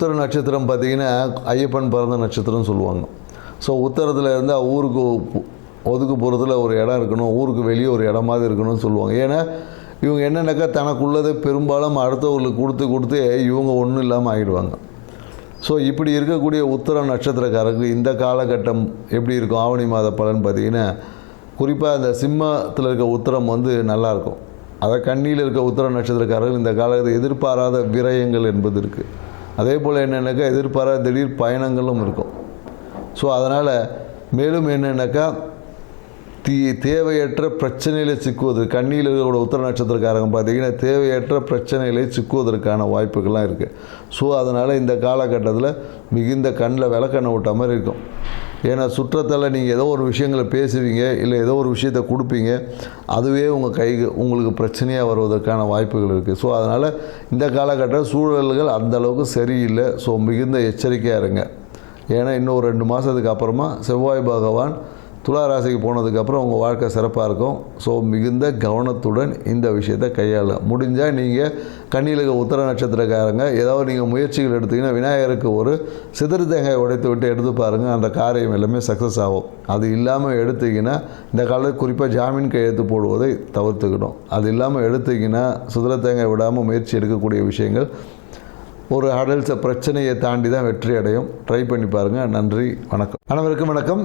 உத்தர நட்சத்திரம் பார்த்தீங்கன்னா ஐயப்பன் பிறந்த நட்சத்திரம்னு சொல்லுவாங்க. ஸோ உத்தரத்தில் இருந்தால் ஊருக்கு ஒதுக்கு போகிறதுல ஒரு இடம் இருக்கணும் ஊருக்கு வெளியே ஒரு இடமாவது இருக்கணும்னு சொல்லுவாங்க. ஏன்னா இவங்க என்னென்னாக்கா தனக்குள்ளதை பெரும்பாலும் அடுத்தவங்களுக்கு கொடுத்து கொடுத்து இவங்க ஒன்றும் இல்லாமல் ஆகிடுவாங்க ஸோ இப்படி இருக்கக்கூடிய உத்தர நட்சத்திரக்காரருக்கு இந்த காலகட்டம் எப்படி இருக்கும்? ஆவணி மாத பலன் பார்த்திங்கன்னா குறிப்பாக அந்த சிம்மத்தில் இருக்க உத்தரம் வந்து நல்லாயிருக்கும் அதை கண்ணியில் இருக்க உத்தர நட்சத்திரக்காரர்கள் இந்த காலத்தில் எதிர்பாராத விரயங்கள் என்பது இருக்குது அதே போல் என்னென்னாக்கா எதிர்பாராத திடீர் பயணங்களும் இருக்கும். ஸோ அதனால் மேலும் என்னென்னாக்கா தீ தேவையற்ற பிரச்சனையில் சிக்குவது கண்ணியில் இருக்கிற உத்தர நட்சத்திரக்காரங்க பார்த்தீங்கன்னா தேவையற்ற பிரச்சனைகளை சிக்குவதற்கான வாய்ப்புகள்லாம் இருக்குது ஸோ அதனால் இந்த காலகட்டத்தில் மிகுந்த கண்ணில் விளக்கண்ணை விட்ட மாதிரி இருக்கும். ஏன்னா சுற்றத்தில் நீங்கள் ஏதோ ஒரு விஷயங்களை பேசுவீங்க இல்லை ஏதோ ஒரு விஷயத்தை கொடுப்பீங்க அதுவே உங்கள் கைக்கு உங்களுக்கு பிரச்சனையாக வருவதற்கான வாய்ப்புகள் இருக்குது ஸோ அதனால் இந்த காலகட்ட சூழல்கள் அந்த அளவுக்கு சரியில்லை. ஸோ மிகுந்த எச்சரிக்கையாக இருங்க. ஏன்னா இன்னும் ஒரு ரெண்டு மாதத்துக்கு அப்புறமா செவ்வாய் பகவான் துலா ராசிக்கு போனதுக்கப்புறம் உங்கள் வாழ்க்கை சிறப்பாக இருக்கும். ஸோ மிகுந்த கவனத்துடன் இந்த விஷயத்தை கையாள. முடிஞ்சால் நீங்கள் கண்ணிலுக்கு உத்தர நட்சத்திரக்காரங்க. ஏதாவது நீங்கள் முயற்சிகள் எடுத்தீங்கன்னா விநாயகருக்கு ஒரு சிதறு தேங்காய் உடைத்து விட்டு எடுத்து பாருங்கள் அந்த காரியம் எல்லாமே சக்ஸஸ் ஆகும். அது இல்லாமல் எடுத்தீங்கன்னா இந்த காலத்தில் குறிப்பாக ஜாமீன் கையெழுத்து போடுவதை தவிர்த்துக்கணும். அது இல்லாமல் எடுத்தீங்கன்னா சிதற தேங்காய் விடாமல் முயற்சி எடுக்கக்கூடிய விஷயங்கள் ஒரு அடல்ஸ பிரச்சனையை தாண்டி தான் வெற்றி அடையும். ட்ரை பண்ணி பாருங்கள் நன்றி. வணக்கம். அனைவருக்கும் வணக்கம்.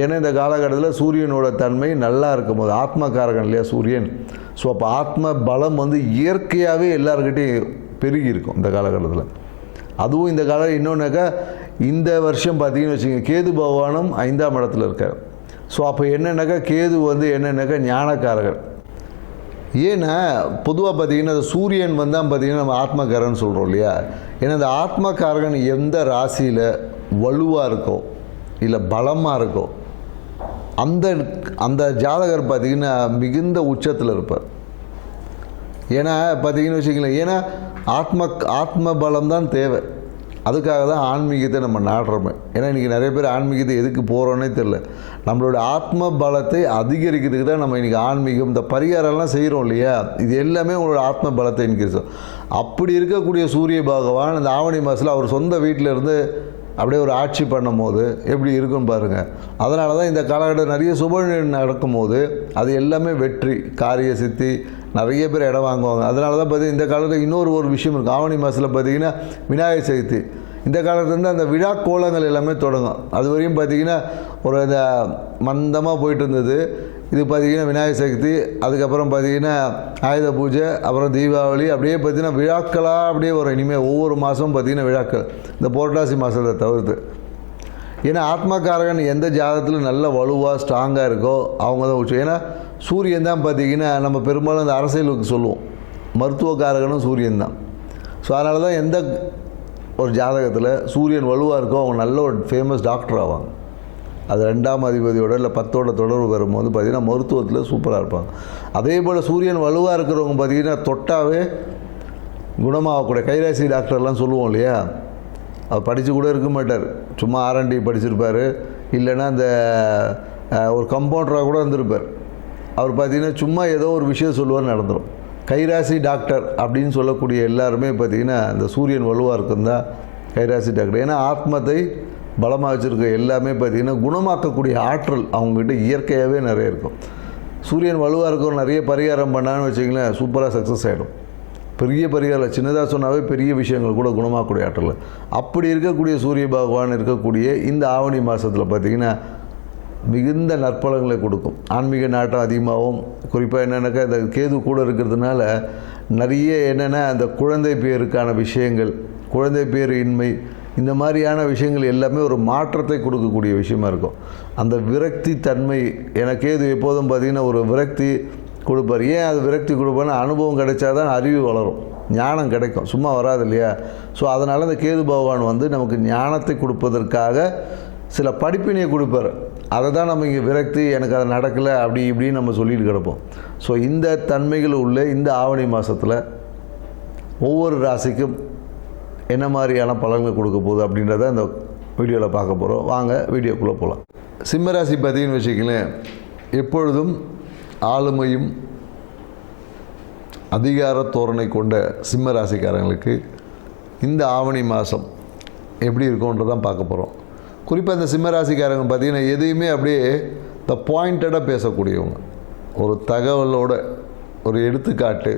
ஏன்னா இந்த காலகட்டத்தில் சூரியனோட தன்மை நல்லா இருக்கும் போது ஆத்மகாரகன் இல்லையா சூரியன்? ஸோ அப்போ ஆத்ம பலம் வந்து இயற்கையாகவே எல்லாருக்கிட்டையும் பெருகி இருக்கும் இந்த காலகட்டத்தில். அதுவும் இந்த காலம் இன்னொன்னாக்கா இந்த வருஷம் பார்த்தீங்கன்னு வச்சுக்கோங்க கேது பகவானும் ஐந்தாம் இடத்துல இருக்கார். ஸோ அப்போ என்னென்னாக்கா கேது வந்து என்னென்னாக்கா ஞானக்காரகர். ஏன்னா பொதுவாக பார்த்திங்கன்னா இந்த சூரியன் வந்தால் பார்த்தீங்கன்னா நம்ம ஆத்மகாரன் சொல்கிறோம் இல்லையா? ஏன்னா இந்த ஆத்மகாரகன் எந்த ராசியில் வலுவாக இருக்கோ இல்லை பலமாக இருக்கோ அந்த அந்த ஜாதகர் பார்த்தீங்கன்னா மிகுந்த உச்சத்தில் இருப்பார். ஏன்னா பார்த்தீங்கன்னு வச்சுக்கலாம் ஏன்னா ஆத்ம ஆத்ம பலம் தான் தேவை. அதுக்காக தான் ஆன்மீகத்தை நம்ம நாடுறோமே. ஏன்னா இன்றைக்கி நிறைய பேர் ஆன்மீகத்தை எதுக்கு போகிறோன்னே தெரில நம்மளோட ஆத்ம பலத்தை அதிகரிக்கிறதுக்கு தான் நம்ம இன்றைக்கி ஆன்மீகம் இந்த பரிகாரம்லாம் செய்கிறோம் இல்லையா? இது எல்லாமே உங்களோட ஆத்ம பலத்தை இன்க்ரீஸ் அப்படி இருக்கக்கூடிய சூரிய பகவான் இந்த ஆவணி மாதத்தில் அவர் சொந்த வீட்டில் இருந்து அப்படியே ஒரு ஆட்சி பண்ணும்போது எப்படி இருக்குன்னு பாருங்கள் அதனால தான் இந்த காலகட்டம் நிறைய சுப நடக்கும்போது அது எல்லாமே வெற்றி காரிய சித்தி நிறைய பேர் இடம் வாங்குவாங்க. அதனால தான் பார்த்தீங்கன்னா இந்த காலத்தில் இன்னொரு ஒரு விஷயம் இருக்குது ஆவணி மாதத்தில் பார்த்தீங்கன்னா விநாயகர் சதுர்த்தி. இந்த காலத்துலேருந்து அந்த விழா கோலங்கள் எல்லாமே தொடங்கும். அது வரையும் பார்த்தீங்கன்னா ஒரு இந்த மந்தமாக போயிட்டு இருந்தது. இது பார்த்தீங்கன்னா விநாயகர் சதுர்த்தி அதுக்கப்புறம் பார்த்திங்கன்னா ஆயுத பூஜை அப்புறம் தீபாவளி அப்படியே பார்த்தீங்கன்னா விழாக்களாக அப்படியே வரும். இனிமேல் ஒவ்வொரு மாதமும் பார்த்தீங்கன்னா விழாக்கள். இந்த புரட்டாசி மாதத்தை தவிர்த்து. ஏன்னா ஆத்மகாரகன் எந்த ஜாதகத்தில் நல்ல வலுவாக ஸ்ட்ராங்காக இருக்கோ அவங்க தான் உச்சம் ஏன்னா சூரியன் தான் பார்த்தீங்கன்னா நம்ம பெரும்பாலும் இந்த அரசியலுக்கு சொல்லுவோம். மருத்துவக்காரகனும் சூரியன் தான். ஸோ அதனால தான் எந்த ஒரு ஜாதகத்தில் சூரியன் வலுவாக இருக்கோ அவங்க நல்ல ஒரு ஃபேமஸ் டாக்டர் ஆவாங்க. அது ரெண்டாம் அதிபதியோட இல்லை பத்தோட தொடர்பு வரும்போது பார்த்திங்கன்னா மருத்துவத்தில் சூப்பராக இருப்பாங்க. அதே போல் சூரியன் வலுவாக இருக்கிறவங்க பார்த்திங்கன்னா தொட்டாவே குணமாகக்கூடிய கைராசி டாக்டர்லாம் சொல்லுவோம் இல்லையா? அவர் படித்து கூட இருக்க மாட்டார். சும்மா ஆர்என்டி படிச்சிருப்பார். இல்லைன்னா அந்த ஒரு கம்பவுண்டராக கூட இருந்திருப்பார். அவர் பார்த்தீங்கன்னா சும்மா ஏதோ ஒரு விஷயம் சொல்லுவார் நடந்துடும் கைராசி டாக்டர் அப்படின்னு சொல்லக்கூடிய எல்லாருமே பார்த்தீங்கன்னா இந்த சூரியன் வலுவாக இருக்கும்தான் கைராசி டாக்டர் ஏன்னா ஆத்மத்தை பலமாக வச்சுருக்க எல்லாமே பார்த்தீங்கன்னா குணமாக்கக்கூடிய ஆற்றல் அவங்ககிட்ட இயற்கையாகவே நிறைய இருக்கும். சூரியன் வலுவாக இருக்கும் நிறைய பரிகாரம் பண்ணான்னு வச்சிங்களேன் சூப்பராக சக்ஸஸ் ஆகிடும் பெரிய பரிகாரம் சின்னதாக சொன்னாவே பெரிய விஷயங்கள் கூட குணமாக்கக்கூடிய ஆற்றல். அப்படி இருக்கக்கூடிய சூரிய பகவான் இருக்கக்கூடிய இந்த ஆவணி மாதத்தில் பார்த்திங்கன்னா மிகுந்த நற்பலங்களை கொடுக்கும். ஆன்மீக நாட்டம் அதிகமாகவும் குறிப்பாக என்னென்னாக்கா இந்த கேது கூட இருக்கிறதுனால நிறைய என்னென்னா அந்த குழந்தை பேருக்கான விஷயங்கள் குழந்தை பேர் இன்மை இந்த மாதிரியான விஷயங்கள் எல்லாமே ஒரு மாற்றத்தை கொடுக்கக்கூடிய விஷயமா இருக்கும். அந்த விரக்தி தன்மை எனக்கு இது எப்போதும் பார்த்திங்கன்னா ஒரு விரக்தி கொடுப்பார். ஏன் அது விரக்தி கொடுப்பான்னு அனுபவம் கிடைச்சா தான் அறிவு வளரும். ஞானம் கிடைக்கும். சும்மா வராது இல்லையா? ஸோ அதனால் அந்த கேது பகவான் வந்து நமக்கு ஞானத்தை கொடுப்பதற்காக சில படிப்பினையை கொடுப்பார். அதை தான் நம்ம இங்கே விரக்தி எனக்கு அது நடக்கலை அப்படி இப்படின்னு நம்ம சொல்லிட்டு கிடப்போம். ஸோ இந்த தன்மைகள் உள்ள இந்த ஆவணி மாதத்தில் ஒவ்வொரு ராசிக்கும் என்ன மாதிரியான பலன்கள் கொடுக்க போகுது அப்படின்றத அந்த வீடியோவில் பார்க்க போகிறோம் வாங்க வீடியோக்குள்ளே போகலாம் சிம்மராசி பார்த்தீங்கன்னு எப்பொழுதும் ஆளுமையும் அதிகார தோரணை கொண்ட சிம்ம ராசிக்காரங்களுக்கு இந்த ஆவணி மாதம் எப்படி இருக்கும்ன்றதான் பார்க்க போகிறோம் குறிப்பாக இந்த சிம்ம ராசிக்காரங்க பார்த்தீங்கன்னா எதையுமே அப்படியே த பாயிண்டடாக பேசக்கூடியவங்க. ஒரு தகவலோட ஒரு எடுத்துக்காட்டு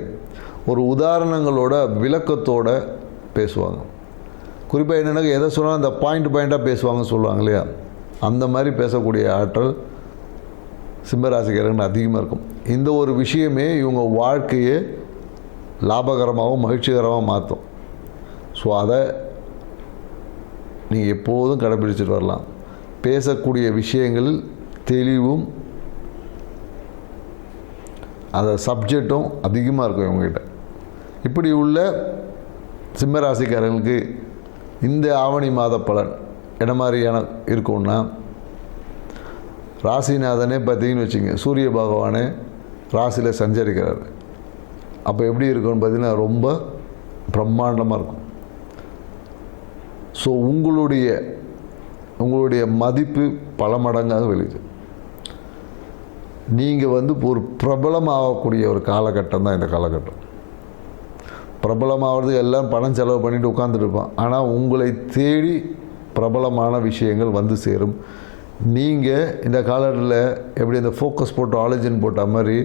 ஒரு உதாரணங்களோட விளக்கத்தோட பேசுவாங்க. குறிப்பாக என்னென்னா எதை சொன்னாலும் அந்த பாயிண்ட் பாயிண்ட்டாக பேசுவாங்கன்னு சொல்லுவாங்க இல்லையா? அந்த மாதிரி பேசக்கூடிய ஆற்றல் சிம்மராசிக்காரர்கள் அதிகமாக இருக்கும். இந்த ஒரு விஷயமே இவங்க வாழ்க்கையை லாபகரமாகவும் மகிழ்ச்சிகரமாக மாற்றும். ஸோ அதை நீங்கள் எப்போதும் கடைபிடிச்சிட்டு வரலாம். பேசக்கூடிய விஷயங்களில் தெளிவும் அந்த சப்ஜெக்டும் அதிகமாக இருக்கும் இவங்ககிட்ட. இப்படி உள்ள சிம்மராசிக்காரர்களுக்கு இந்த ஆவணி மாத பலன் என்ன மாதிரியான இருக்கும்னா ராசிநாதனே பார்த்தீங்கன்னு வச்சுங்க சூரிய பகவானே ராசியில் சஞ்சரிக்கிறார். அப்போ எப்படி இருக்கும்னு பார்த்தீங்கன்னா ரொம்ப பிரம்மாண்டமாக இருக்கும். ஸோ உங்களுடைய உங்களுடைய மதிப்பு பல மடங்காக வெளியுது நீங்கள் வந்து ஒரு பிரபலமாகக்கூடிய ஒரு காலகட்டம் தான் இந்த காலகட்டம். பிரபலமாகிறதுக்கு எல்லாம் பணம் செலவு பண்ணிட்டு உட்காந்துருப்பான் ஆனால் உங்களை தேடி பிரபலமான விஷயங்கள் வந்து சேரும். நீங்கள் இந்த காலத்தில் எப்படி இந்த ஃபோக்கஸ் போட்டு ஆலோஜன் போட்ட மாதிரி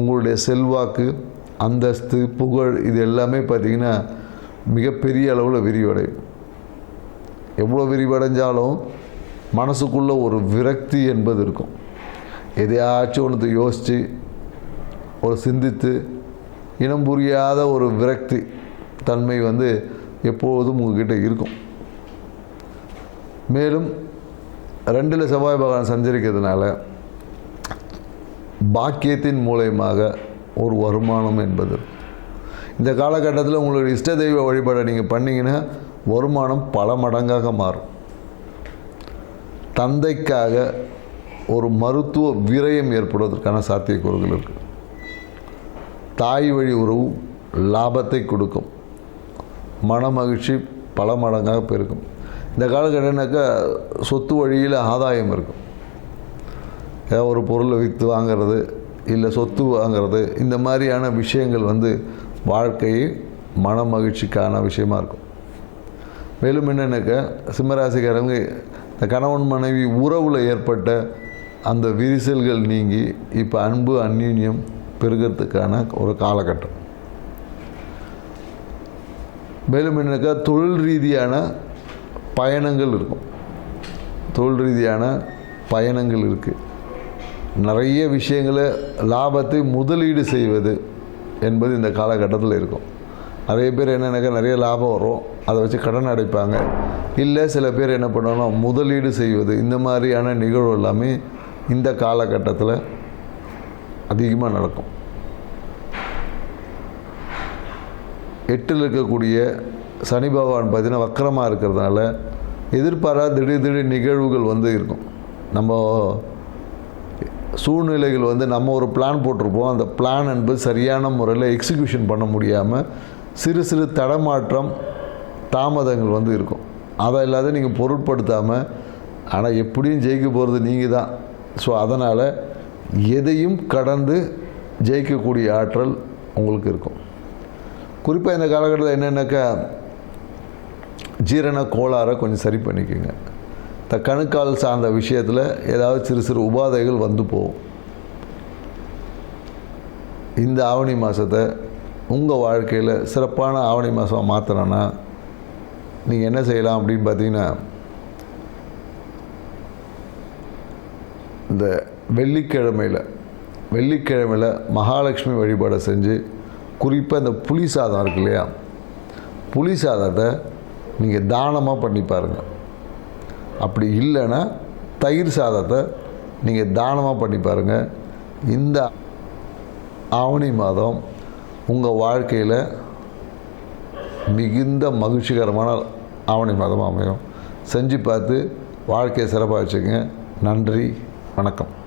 உங்களுடைய செல்வாக்கு அந்தஸ்து புகழ் இது எல்லாமே பார்த்திங்கன்னா மிகப்பெரிய அளவில் விரிவடையும். எவ்வளோ விரிவடைஞ்சாலும் மனசுக்குள்ளே ஒரு விரக்தி என்பது இருக்கும். எதையாச்சும் ஒன்று யோசித்து ஒரு சிந்தித்து இனம் புரியாத ஒரு விரக்தி தன்மை வந்து எப்போதும் உங்ககிட்ட இருக்கும். மேலும் ரெண்டில் செவ்வாய் பகவான் சஞ்சரிக்கிறதுனால பாக்கியத்தின் மூலயமாக ஒரு வருமானம் என்பது. இந்த காலகட்டத்தில் உங்களுடைய இஷ்ட தெய்வ வழிபாடை நீங்கள் பண்ணிங்கன்னா வருமானம் பல மடங்காக மாறும். தந்தைக்காக ஒரு மருத்துவ விரயம் ஏற்படுவதற்கான சாத்தியக்கூறுகள் இருக்குது தாய் வழி உறவு லாபத்தை கொடுக்கும். மன மகிழ்ச்சி பல மடங்காக பெருக்கும் இந்த காலகட்டம்னாக்கா சொத்து வழியில் ஆதாயம் இருக்கும். ஏதாவது ஒரு பொருளை விற்று வாங்கிறது இல்லை சொத்து வாங்கிறது இந்த மாதிரியான விஷயங்கள் வந்து வாழ்க்கையை மன மகிழ்ச்சிக்கான விஷயமா இருக்கும். மேலும் என்னென்னாக்கா சிம்மராசிக்காரங்க இந்த கணவன் மனைவி உறவில் ஏற்பட்ட அந்த விரிசல்கள் நீங்கி இப்போ அன்பு அந்யூன்யம் பெருகிறதுக்கான ஒரு காலகட்டம். மேலும் என்னக்கா தொழில் ரீதியான பயணங்கள் இருக்கும். தொழில் ரீதியான பயணங்கள் இருக்குது நிறைய விஷயங்களை லாபத்தை முதலீடு செய்வது என்பது இந்த காலகட்டத்தில் இருக்கும். நிறைய பேர் என்னென்னாக்கா நிறைய லாபம் வரும். அதை வச்சு கடன் அடைப்பாங்க. இல்லை சில பேர் என்ன பண்ணணும் முதலீடு செய்வது. இந்த மாதிரியான நிகழ்வு எல்லாமே இந்த காலகட்டத்தில் அதிகமாக நடக்கும். எட்டில் இருக்கக்கூடிய சனி பகவான் பார்த்தீங்கன்னா வக்கரமாக இருக்கிறதுனால எதிர்பாராத திடீர் திடீர் நிகழ்வுகள் வந்து இருக்கும். நம்ம சூழ்நிலைகள் வந்து நம்ம ஒரு பிளான் போட்டிருப்போம். அந்த பிளான் என்பது சரியான முறையில் எக்ஸிக்யூஷன் பண்ண முடியாமல் சிறு சிறு தடமாற்றம் தாமதங்கள் வந்து இருக்கும். அதை இல்லாத நீங்கள் பொருட்படுத்தாமல் ஆனால் எப்படியும் ஜெயிக்க போகிறது நீங்கள் தான் ஸோ அதனால் எதையும் கடந்து ஜெயிக்கக்கூடிய ஆற்றல் உங்களுக்கு இருக்கும். குறிப்பாக இந்த காலகட்டத்தில் என்னென்னாக்கா ஜீரண கோளாறை கொஞ்சம் சரி பண்ணிக்கோங்க. இந்த கணுக்கால் சார்ந்த விஷயத்தில் ஏதாவது சிறு சிறு உபாதைகள் வந்து போகும். இந்த ஆவணி மாதத்தை உங்கள் வாழ்க்கையில் சிறப்பான ஆவணி மாதம் மாற்றணும்னா நீங்கள் என்ன செய்யலாம் அப்படின்னு பார்த்தீங்கன்னா இந்த வெள்ளிக்கிழமையில் வெள்ளிக்கிழமையில் மகாலட்சுமி வழிபாடை செஞ்சு குறிப்பாக இந்த புளி சாதம் இருக்கு இல்லையா? புளி சாதத்தை நீங்கள் தானமாக பண்ணி பாருங்கள் அப்படி இல்லைன்னா தயிர் சாதத்தை நீங்கள் தானமாக பண்ணி பாருங்கள் இந்த ஆவணி மாதம் உங்கள் வாழ்க்கையில் மிகுந்த மகிழ்ச்சிகரமான ஆவணி மாதம் அமையும். செஞ்சு பார்த்து வாழ்க்கையை சிறப்பாக வச்சுக்கங்க. நன்றி. வணக்கம்.